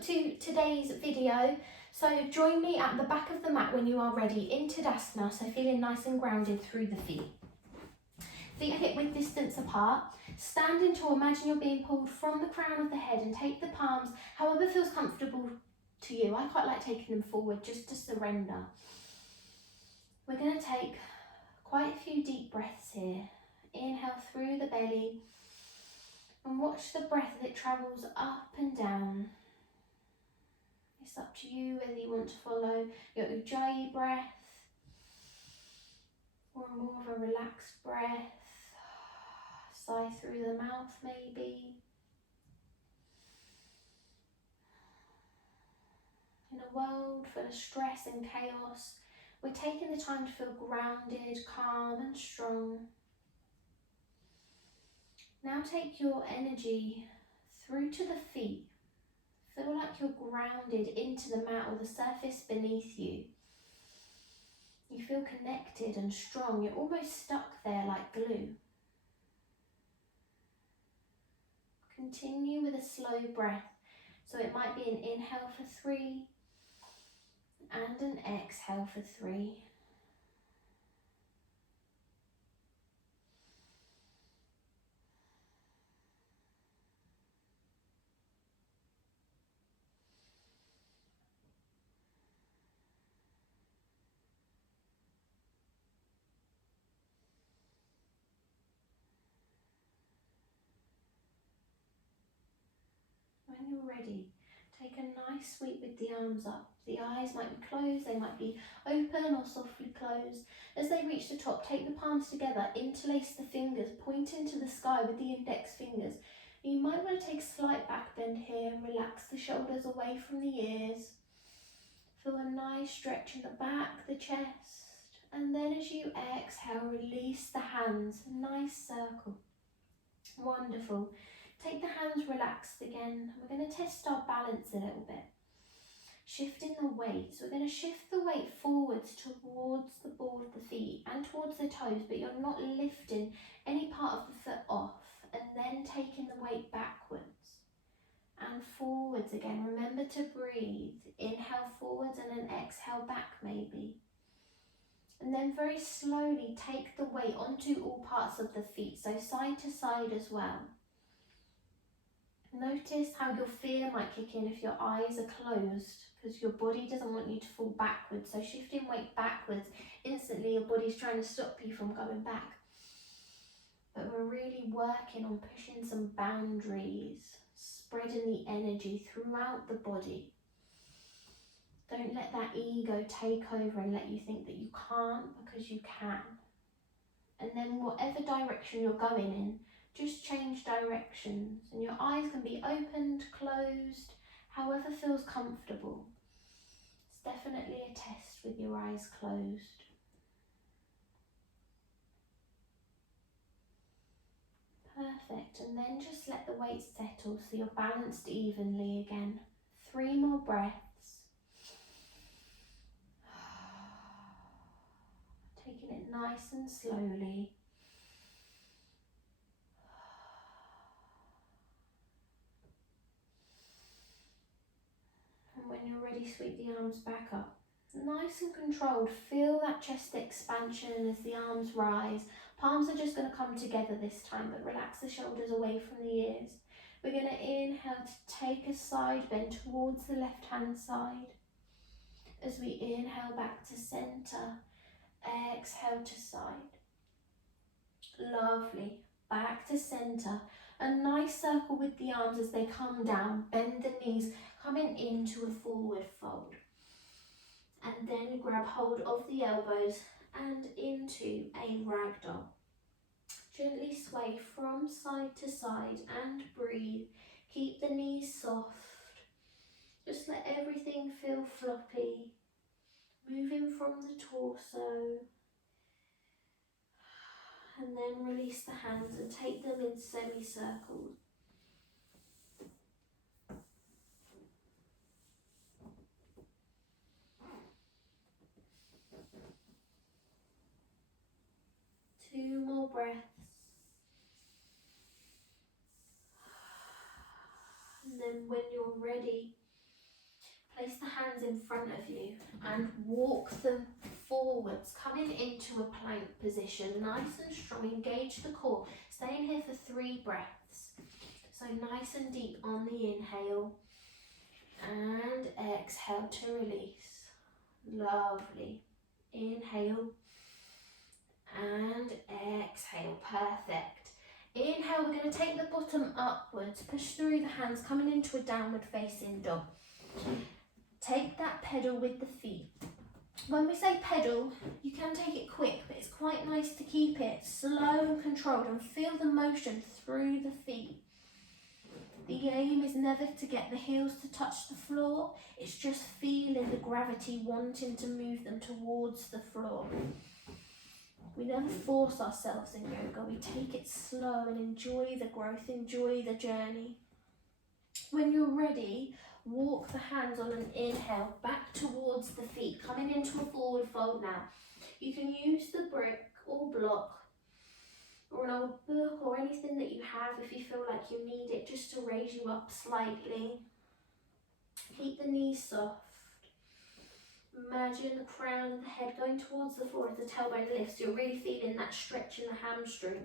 to today's video. So join me at the back of the mat when you are ready in Tadasana, so feeling nice and grounded through the feet. Feet are hip width distance apart. Standing tall, imagine you're being pulled from the crown of the head and take the palms however feels comfortable to you. I quite like taking them forward just to surrender. We're going to take quite a few deep breaths here. Inhale through the belly and watch the breath as it travels up and down. It's up to you whether you want to follow your Ujjayi breath or more of a relaxed breath. Sigh through the mouth maybe. In a world full of stress and chaos, we're taking the time to feel grounded, calm and strong. Now take your energy through to the feet. Feel like you're grounded into the mat or the surface beneath you. You feel connected and strong. You're almost stuck there like glue. Continue with a slow breath. So it might be an inhale for 3 and an exhale for 3. When you're ready, take a nice sweep with the arms up. The eyes might be closed, they might be open or softly closed. As they reach the top, take the palms together, interlace the fingers, pointing to the sky with the index fingers. You might want to take a slight back bend here, relax the shoulders away from the ears. Feel a nice stretch in the back, the chest. And then as you exhale, release the hands, nice circle. Wonderful. Take the hands relaxed again. We're going to test our balance a little bit. Shifting the weight. So we're going to shift the weight forwards towards the ball of the feet and towards the toes, but you're not lifting any part of the foot off, and then taking the weight backwards and forwards again. Remember to breathe. Inhale forwards and then exhale back maybe. And then very slowly take the weight onto all parts of the feet, so side to side as well. Notice how your fear might kick in if your eyes are closed, because your body doesn't want you to fall backwards. So shifting weight backwards, instantly your body's trying to stop you from going back. But we're really working on pushing some boundaries, spreading the energy throughout the body. Don't let that ego take over and let you think that you can't, because you can. And then whatever direction you're going in, just change directions, and your eyes can be opened, closed, however feels comfortable. It's definitely a test with your eyes closed. Perfect, and then just let the weight settle so you're balanced evenly again. 3 more breaths. Taking it nice and slowly. And when you're ready, sweep the arms back up. Nice and controlled. Feel that chest expansion as the arms rise. Palms are just going to come together this time, but relax the shoulders away from the ears. We're going to inhale to take a side bend towards the left hand side. As we inhale back to center, exhale to side. Lovely. Back to center. A nice circle with the arms as they come down. Bend the knees, coming into a forward fold. And then grab hold of the elbows and into a ragdoll. Gently sway from side to side and breathe. Keep the knees soft. Just let everything feel floppy. Moving from the torso. And then release the hands and take them in semicircles. Two more breaths. And then when you're ready, Place the hands in front of you and walk them forwards, coming into a plank position, nice and strong. Engage the core. Stay in here for 3 breaths. So nice and deep on the inhale and exhale to release. Lovely. Inhale and exhale. Perfect. Inhale, we're going to take the bottom upwards, push through the hands, coming into a downward facing dog. Take that pedal with the feet. When we say pedal, you can take it quick, but it's quite nice to keep it slow and controlled and feel the motion through the feet. The aim is never to get the heels to touch the floor, it's just feeling the gravity wanting to move them towards the floor. We never force ourselves in yoga, we take it slow and enjoy the growth, enjoy the journey. When you're ready, walk the hands on an inhale back towards the feet, coming into a forward fold now. You can use the brick or block or an old book or anything that you have if you feel like you need it, just to raise you up slightly. Keep the knees soft. Imagine the crown of the head going towards the floor as the tailbone lifts. You're really feeling that stretch in the hamstring.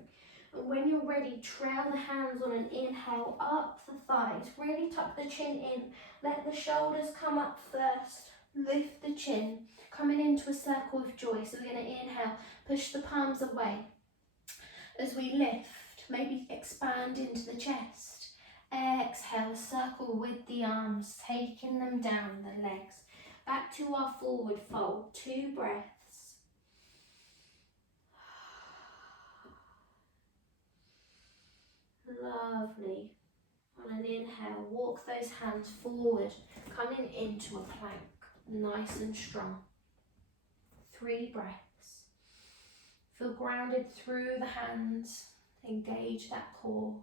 And when you're ready, trail the hands on an inhale up the thighs. Really tuck the chin in. Let the shoulders come up first. Lift the chin. Coming into a circle of joy. So we're going to inhale. Push the palms away. As we lift, maybe expand into the chest. Exhale, circle with the arms. Taking them down the legs. Back to our forward fold. 2 breaths. Lovely. On an inhale, walk those hands forward, coming into a plank, nice and strong. 3 breaths. Feel grounded through the hands. Engage that core.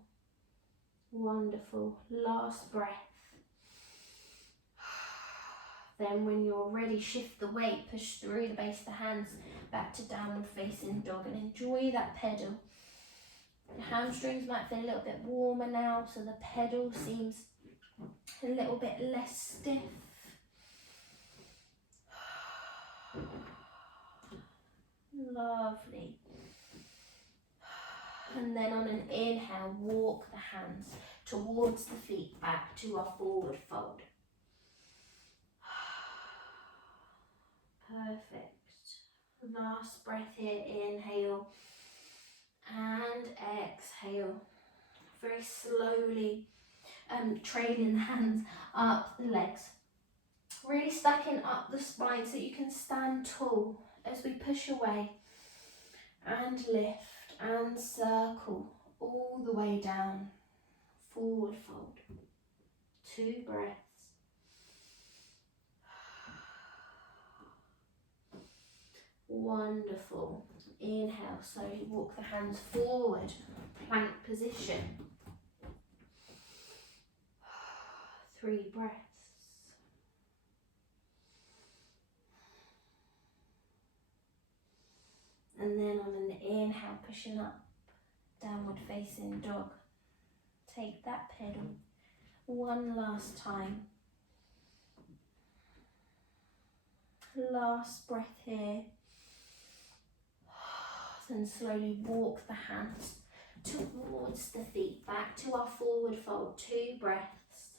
Wonderful. Last breath. Then when you're ready, shift the weight, push through the base of the hands, back to downward facing dog, and enjoy that pedal. Your hamstrings might feel a little bit warmer now, so the pedal seems a little bit less stiff. Lovely. And then on an inhale, walk the hands towards the feet, back to our forward fold. Perfect. Last breath here, inhale and exhale. Very slowly trailing the hands up the legs. Really stacking up the spine so you can stand tall as we push away and lift and circle all the way down. Forward fold. 2 breaths. Wonderful. Inhale, slowly walk the hands forward, plank position. 3 breaths. And then on an inhale, pushing up, downward facing dog. Take that pedal one last time. Last breath here. Then slowly walk the hands towards the feet, back to our forward fold. 2 breaths.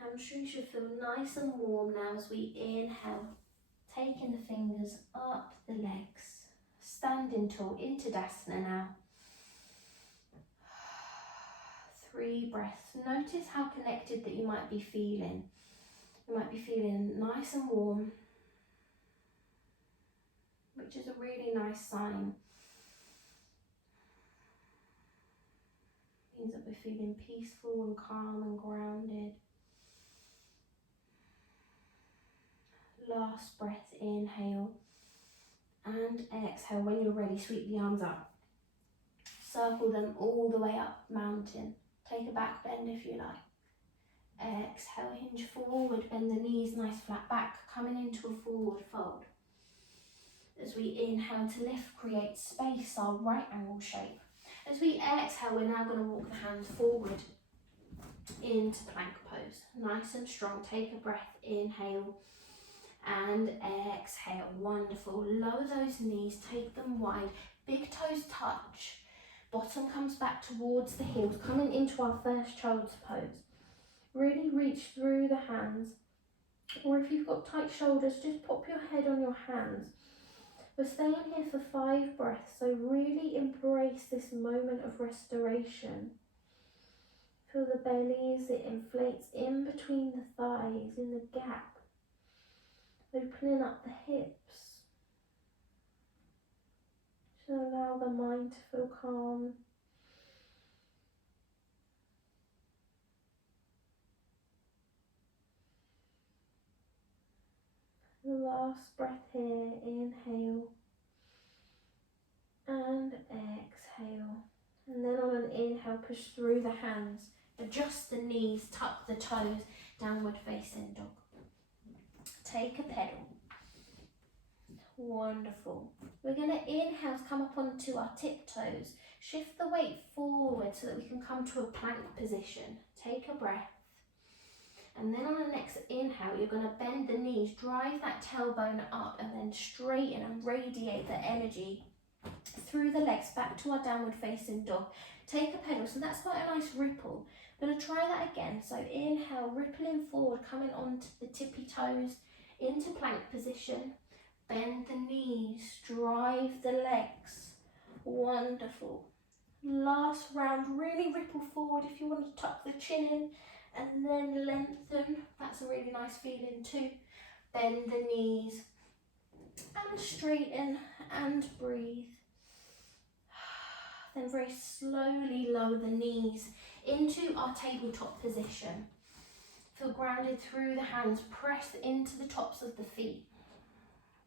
Hamstrings should feel nice and warm now as we inhale, taking the fingers up the legs, standing tall into Tadasana now. 3 breaths. Notice how connected that you might be feeling. You might be feeling nice and warm, which is a really nice sign. Means that we're feeling peaceful and calm and grounded. Last breath, inhale and exhale. When you're ready, sweep the arms up. Circle them all the way up, mountain. Take a back bend if you like. Exhale, hinge forward, bend the knees nice flat back, coming into a forward fold. As we inhale to lift, create space, our right angle shape. As we exhale, we're now going to walk the hands forward into plank pose. Nice and strong. Take a breath. Inhale and exhale. Wonderful. Lower those knees. Take them wide. Big toes touch. Bottom comes back towards the heels. Coming into our first child's pose. Really reach through the hands. Or if you've got tight shoulders, just pop your head on your hands. We're staying here for 5 breaths, so really embrace this moment of restoration. Feel the belly as it inflates in between the thighs, in the gap. Opening up the hips. Just allow the mind to feel calm. The last breath here, inhale and exhale. And then on an inhale, push through the hands, adjust the knees, tuck the toes, downward facing dog. Take a pedal. Wonderful. We're going to inhale to come up onto our tiptoes. Shift the weight forward so that we can come to a plank position. Take a breath. And then on the next inhale, you're going to bend the knees, drive that tailbone up and then straighten and radiate the energy through the legs back to our downward facing dog. Take a pedal, so that's quite a nice ripple. I'm going to try that again. So inhale, rippling forward, coming onto the tippy toes, into plank position. Bend the knees, drive the legs. Wonderful. Last round, really ripple forward if you want to tuck the chin in and then lengthen. That's a really nice feeling too. Bend the knees and straighten and breathe. Then very slowly lower the knees into our tabletop position. Feel grounded through the hands, press into the tops of the feet.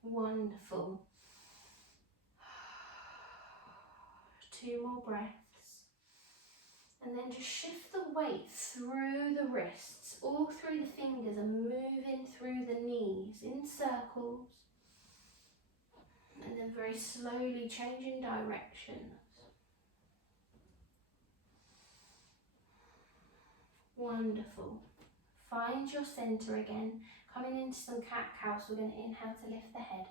Wonderful. 2 more breaths. And then just shift the weight through the wrists, all through the fingers and moving through the knees in circles. And then very slowly changing directions. Wonderful. Find your centre again. Coming into some cat-cow, so we're going to inhale to lift the head.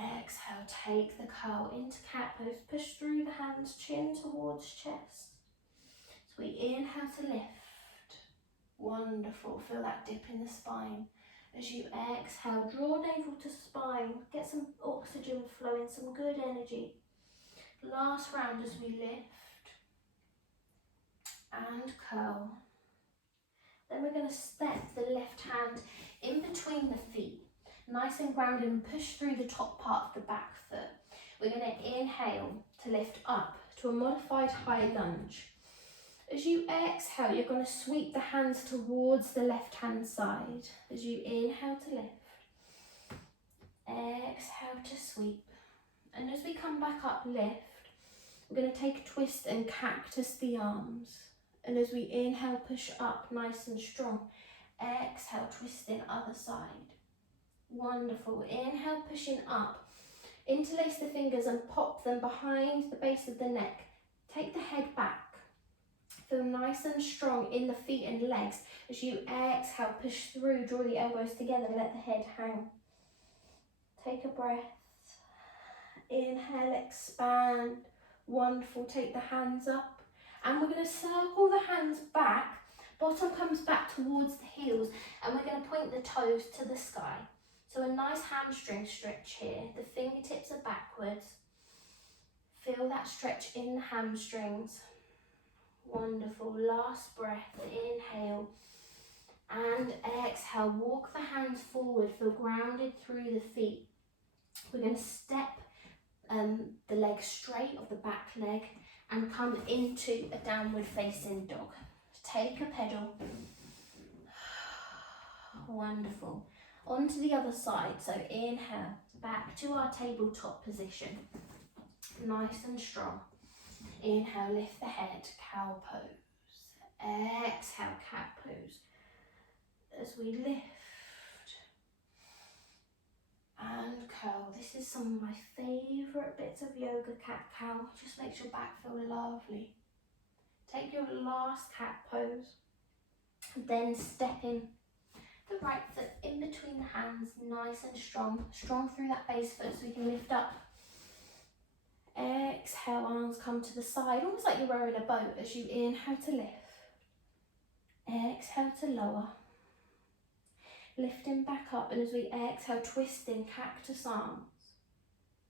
Exhale, take the curl into cat pose. Push through the hands, chin towards chest. So we inhale to lift. Wonderful. Feel that dip in the spine. As you exhale, draw navel to spine. Get some oxygen flowing, some good energy. Last round as we lift and curl. Then we're going to step the left hand in between the feet. Nice and grounded, and push through the top part of the back foot. We're going to inhale to lift up to a modified high lunge. As you exhale, you're going to sweep the hands towards the left hand side. As you inhale to lift, exhale to sweep. And as we come back up, lift, we're going to take a twist and cactus the arms. And as we inhale, push up nice and strong. Exhale, twisting other side. Wonderful. Inhale, pushing up. Interlace the fingers and pop them behind the base of the neck. Take the head back. Feel nice and strong in the feet and legs. As you exhale, push through, draw the elbows together, let the head hang. Take a breath. Inhale, expand. Wonderful. Take the hands up. And we're going to circle the hands back. Bottom comes back towards the heels. And we're going to point the toes to the sky. So a nice hamstring stretch here. The fingertips are backwards. Feel that stretch in the hamstrings. Wonderful. Last breath. Inhale and exhale. Walk the hands forward. Feel grounded through the feet. We're going to step the leg straight of the back leg and come into a downward facing dog. Take a pedal. Wonderful. Onto the other side. So inhale, back to our tabletop position. Nice and strong. Inhale, lift the head, cow pose. Exhale, cat pose. As we lift and curl this is some of my favourite bits of yoga cat-cow. Just makes your back feel lovely. Take your last cat pose. Then step in the right foot in between the hands, nice and strong. Strong through that base foot so we can lift up. Exhale, arms come to the side, almost like you're rowing a boat as you inhale to lift. Exhale to lower. Lifting back up, and as we exhale, twisting cactus arms.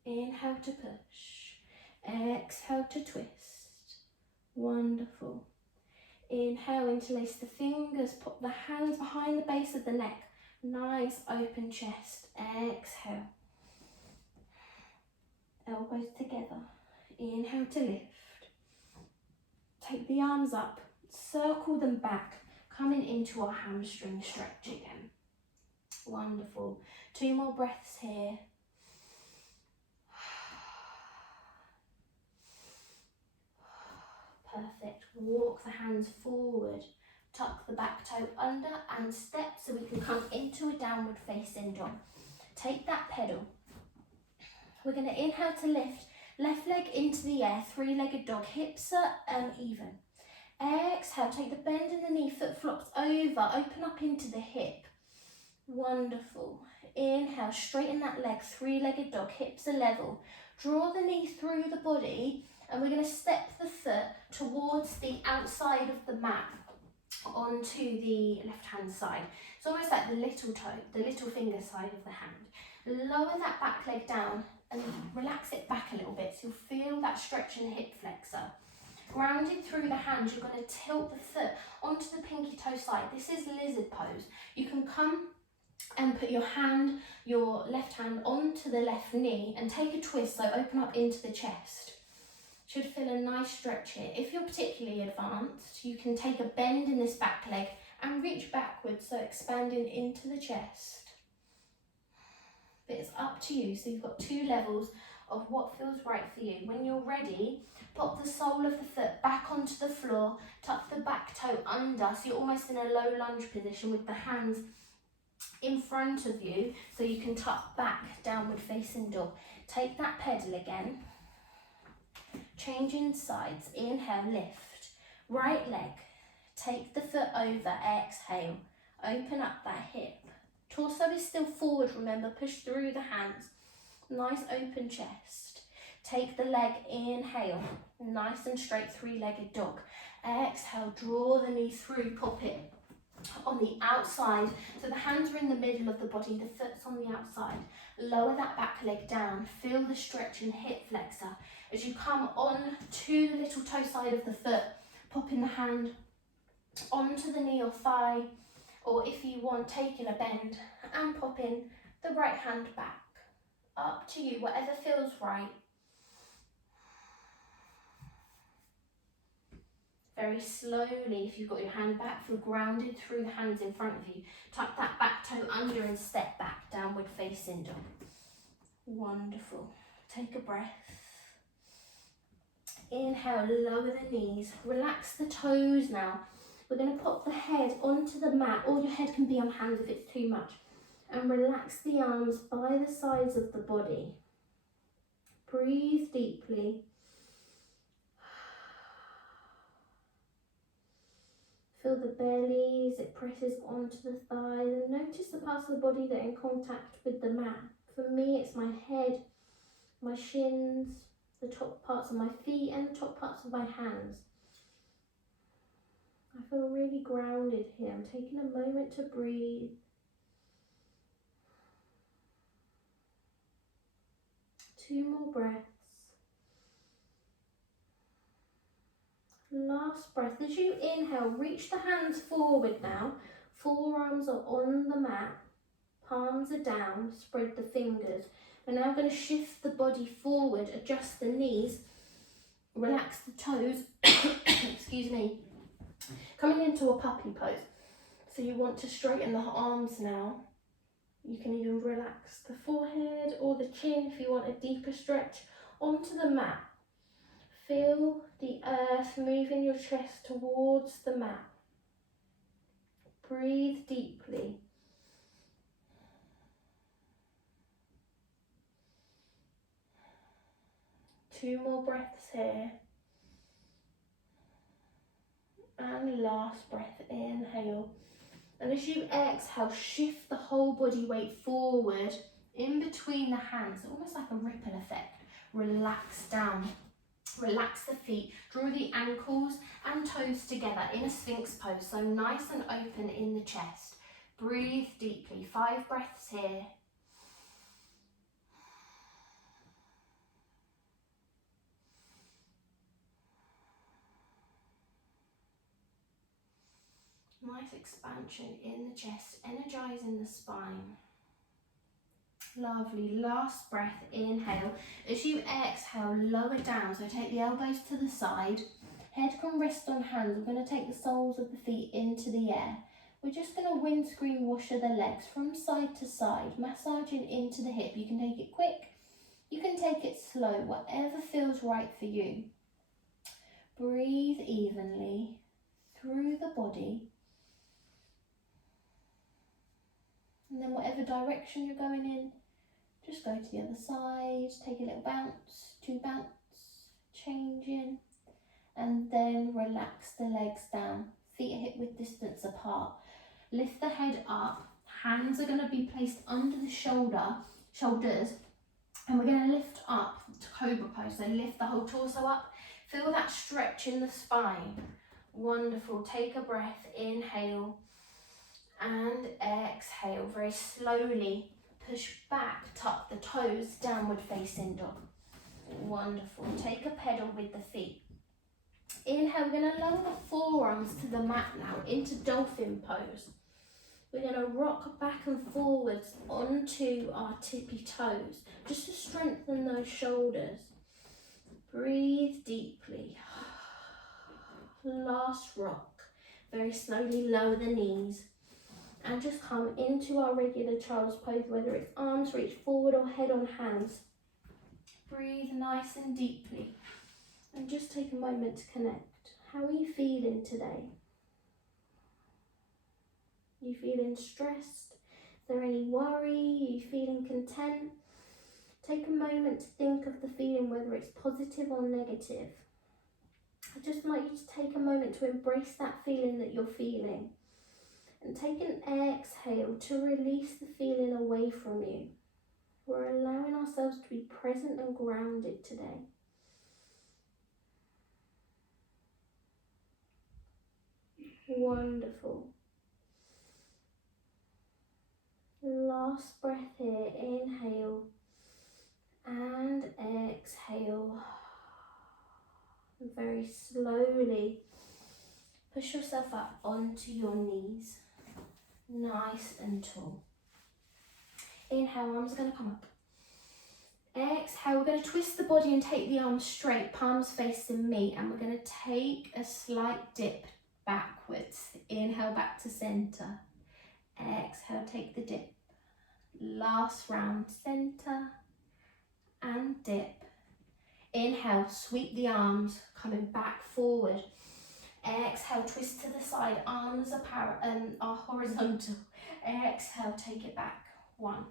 Inhale to push. Exhale to twist. Wonderful. Inhale, interlace the fingers, put the hands behind the base of the neck. Nice open chest. Exhale. Elbows together. Inhale to lift. Take the arms up, circle them back, coming into our hamstring stretch again. Wonderful. 2 more breaths here. Perfect. Walk the hands forward, tuck the back toe under and step so we can come into a downward facing dog. Take that pedal. We're going to inhale to lift, left leg into the air, 3-legged dog, hips are even. Exhale, take the bend in the knee, foot flops over, open up into the hip. Wonderful. Inhale, straighten that leg, 3-legged dog, hips are level. Draw the knee through the body, and we're going to step the foot towards the outside of the mat onto the left-hand side. It's almost like the little toe, the little finger side of the hand. Lower that back leg down and relax it back a little bit so you'll feel that stretch in the hip flexor. Grounded through the hands, you're going to tilt the foot onto the pinky toe side. This is lizard pose. You can come and put your left hand onto the left knee and take a twist, so open up into the chest. Should feel a nice stretch here. If you're particularly advanced, you can take a bend in this back leg and reach backwards, so expanding into the chest. But it's up to you, so you've got 2 levels of what feels right for you. When you're ready, pop the sole of the foot back onto the floor, tuck the back toe under, so you're almost in a low lunge position with the hands in front of you, so you can tuck back, downward facing dog. Take that pedal again. Changing sides, inhale, lift. Right leg, take the foot over, exhale. Open up that hip. Torso is still forward, remember, push through the hands. Nice open chest. Take the leg, inhale, nice and straight, 3-legged dog. Exhale, draw the knee through, pop it on the outside. So the hands are in the middle of the body, the foot's on the outside. Lower that back leg down, feel the stretch in hip flexor. As you come on to the little toe side of the foot, popping the hand onto the knee or thigh, or if you want, taking a bend and popping the right hand back. Up to you, whatever feels right. Very slowly, if you've got your hand back, feel grounded through the hands in front of you. Tuck that back toe under and step back, downward facing dog. Wonderful. Take a breath. Inhale, lower the knees. Relax the toes now. We're going to pop the head onto the mat, or your head can be on hands if it's too much. And relax the arms by the sides of the body. Breathe deeply. Feel the belly as it presses onto the thighs, and notice the parts of the body that are in contact with the mat. For me, it's my head, my shins, the top parts of my feet, and the top parts of my hands. I feel really grounded here. I'm taking a moment to breathe. Two more breaths. Last breath. As you inhale, reach the hands forward now. Forearms are on the mat. Palms are down. Spread the fingers. We're now going to shift the body forward. Adjust the knees. Relax the toes. Excuse me. Coming into a puppy pose. So you want to straighten the arms now. You can even relax the forehead or the chin if you want a deeper stretch onto the mat. Feel the earth moving your chest towards the mat. Breathe deeply. 2 more breaths here. And last breath, inhale. And as you exhale, shift the whole body weight forward in between the hands, almost like a ripple effect. Relax down, relax the feet, draw the ankles and toes together in a Sphinx pose, so nice and open in the chest. Breathe deeply, 5 breaths here. Nice expansion in the chest, energizing the spine. Lovely, last breath, inhale. As you exhale, lower down, so take the elbows to the side. Head can rest on hands. We're going to take the soles of the feet into the air. We're just going to windscreen washer the legs from side to side, massaging into the hip. You can take it quick, you can take it slow, whatever feels right for you. Breathe evenly through the body. And then whatever direction you're going in, just go to the other side, take a little bounce, 2 bounce, changing, and then relax the legs down, feet are hip width distance apart. Lift the head up, hands are going to be placed under the shoulders, and we're going to lift up to Cobra Pose, so lift the whole torso up, feel that stretch in the spine. Wonderful, take a breath, inhale, and exhale, very slowly. Push back, tuck the toes, downward facing dog. Wonderful. Take a pedal with the feet. Inhale, we're going to lower the forearms to the mat now into Dolphin Pose. We're going to rock back and forwards onto our tippy toes, just to strengthen those shoulders. Breathe deeply. Last rock. Very slowly lower the knees. And just come into our regular child's pose, whether it's arms reach forward or head on hands. Breathe nice and deeply. And just take a moment to connect. How are you feeling today? Are you feeling stressed? Is there any worry? Are you feeling content? Take a moment to think of the feeling, whether it's positive or negative. I'd just like you to take a moment to embrace that feeling that you're feeling. And take an exhale to release the feeling away from you. We're allowing ourselves to be present and grounded today. Wonderful. Last breath here, inhale and exhale. And very slowly push yourself up onto your knees. Nice and tall. Inhale, arms are going to come up. Exhale, we're going to twist the body and take the arms straight, palms facing me, and we're going to take a slight dip backwards. Inhale, back to centre. Exhale, take the dip. Last round, centre and dip. Inhale, sweep the arms, coming back forward. Exhale, twist to the side, arms are horizontal. Exhale, take it back. 1.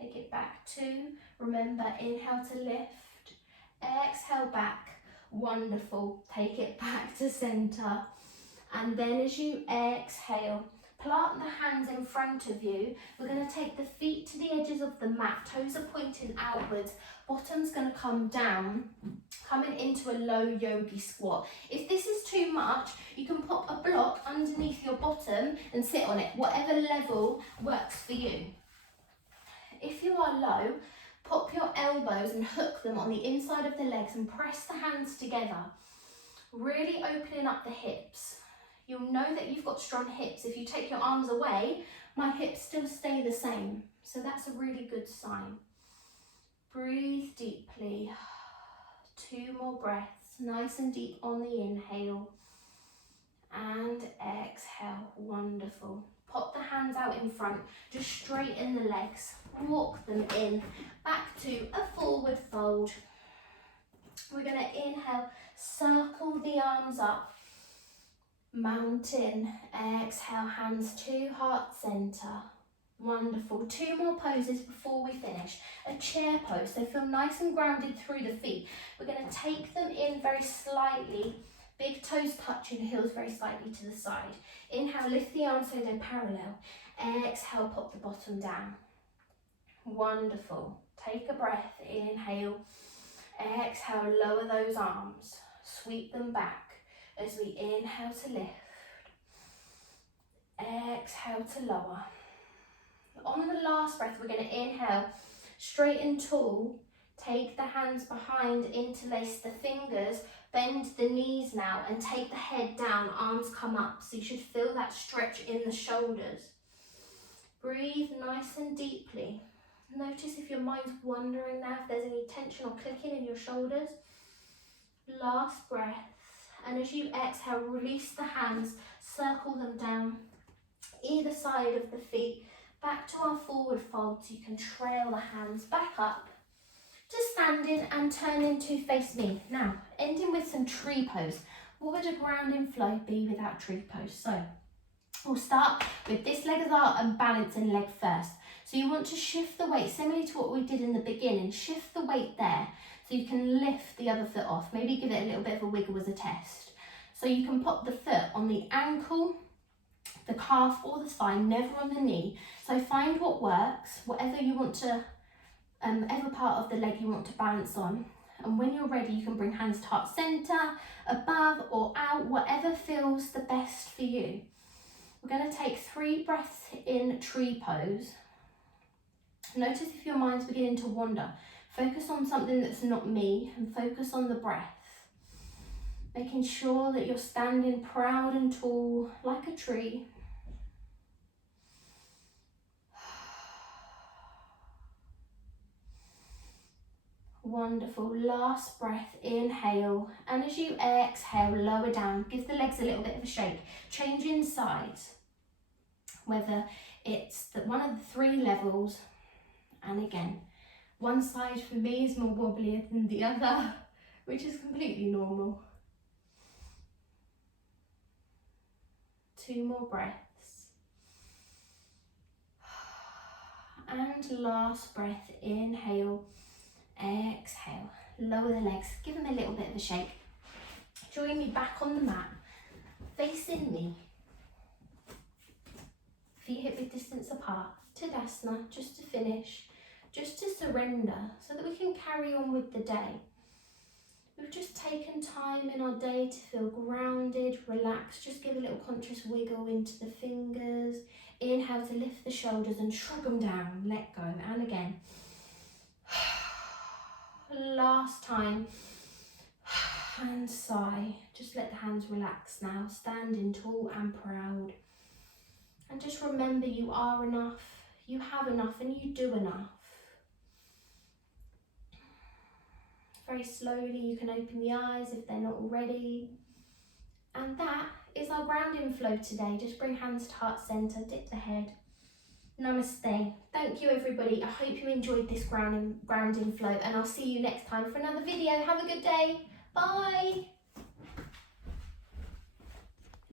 Take it back. 2. Remember, inhale to lift. Exhale back. Wonderful. Take it back to centre. And then as you exhale, plant the hands in front of you. We're going to take the feet to the edges of the mat. Toes are pointing outwards. Bottom's going to come down, coming into a low yogi squat. If this is too much, you can pop a block underneath your bottom and sit on it, whatever level works for you. If you are low, pop your elbows and hook them on the inside of the legs and press the hands together, really opening up the hips. You'll know that you've got strong hips. If you take your arms away, my hips still stay the same. So that's a really good sign. Breathe deeply. 2 more breaths, nice and deep on the inhale. And exhale, wonderful. Pop the hands out in front, just straighten the legs, walk them in, back to a forward fold. We're going to inhale, circle the arms up, mountain, exhale, hands to heart center. Wonderful. 2 more poses before we finish. A chair pose, so feel nice and grounded through the feet. We're going to take them in very slightly, big toes touching, heels very slightly to the side. Inhale, lift the arms so they're parallel. Exhale, pop the bottom down. Wonderful. Take a breath, inhale. Exhale, lower those arms. Sweep them back as we inhale to lift. Exhale to lower. On the last breath, we're going to inhale, straight and tall. Take the hands behind, interlace the fingers, bend the knees now, and take the head down, arms come up. So you should feel that stretch in the shoulders. Breathe nice and deeply. Notice if your mind's wandering now, if there's any tension or clicking in your shoulders. Last breath. And as you exhale, release the hands, circle them down either side of the feet. Back to our forward fold, so you can trail the hands back up to standing and turning to face me. Now, ending with some tree pose. What would a grounding flow be without tree pose? So, we'll start with this leg as our balancing leg first. So you want to shift the weight, similarly to what we did in the beginning. Shift the weight there, so you can lift the other foot off. Maybe give it a little bit of a wiggle as a test. So you can pop the foot on the ankle, the calf or the thigh, never on the knee. So find what works, whatever you want to, every part of the leg you want to balance on. And when you're ready, you can bring hands to heart center, above or out, whatever feels the best for you. We're going to take 3 breaths in tree pose. Notice if your mind's beginning to wander. Focus on something that's not me and focus on the breath. Making sure that you're standing proud and tall like a tree. Wonderful. Last breath, inhale. And as you exhale, lower down. Give the legs a little bit of a shake. Changing sides. Whether it's one of the 3 levels. And again, one side for me is more wobblier than the other, which is completely normal. 2 more breaths. And last breath, inhale, exhale. Lower the legs, give them a little bit of a shake. Join me back on the mat, facing me. Feet hip width distance apart. Tadasana, just to finish, just to surrender, so that we can carry on with the day. We've just taken time in our day to feel grounded, relaxed. Just give a little conscious wiggle into the fingers. Inhale to lift the shoulders and shrug them down. Let go. And again. Last time. And sigh. Just let the hands relax now. Standing tall and proud. And just remember, you are enough. You have enough and you do enough. Very slowly you can open the eyes if they're not already. And that is our grounding flow today. Just bring hands to heart center, dip the head. Namaste. Thank you everybody. I hope you enjoyed this grounding flow, and I'll see you next time for another video. Have a good day. Bye.